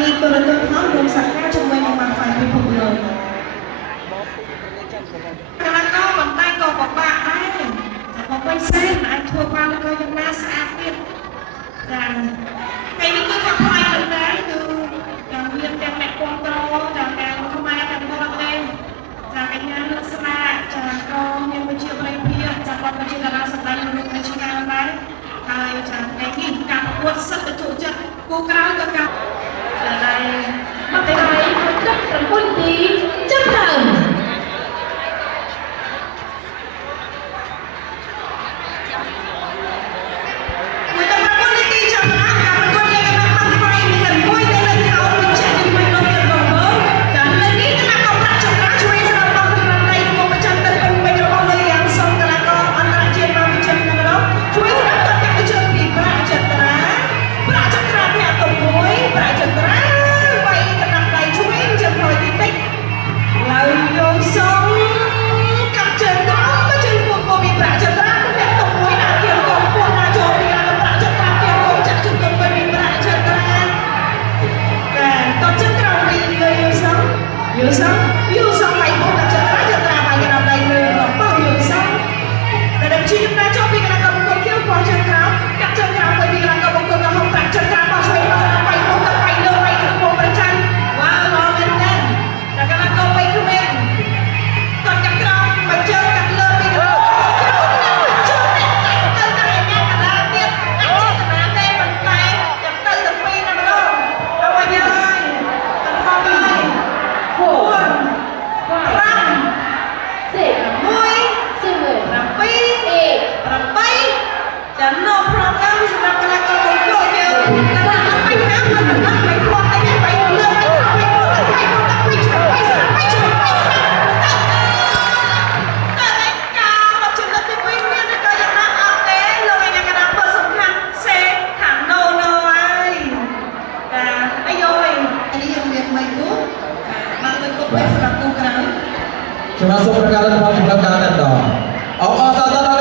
នីទូរទស្សន៍ផងរួមសហការជាមួយនឹងបានផ្សាយពិភពលោកកណ្ដាលក៏បន្តែក៏ពិបាកដែរតែបំពេញសែនអាចធ្វើបានក៏យ៉ាងណាស្អាតទៀតចាថ្ងៃនេះគឺថាផ្លាយទៅដែរគឺទាំងមានទាំងអ្នកគ្រប់គ្រងទាំងខ្មែរទាំងបរទេសចាកញ្ញាលោកស្នាចាក៏មានវិជ្ជាប្រិយភាពចាគាត់ក៏ជាតារាសម្ដែងមនុស្សឆ្ងាយដែរហើយចាថ្ងៃនេះការប្រកួតសិទ្ធិចូលចិត្តគូក្រោយក៏កាប់ដែលមកទៅហើយទឹក9ទីចាប់ដើមTermasuk perkara dalam jumlah kanan dong. Oh, satu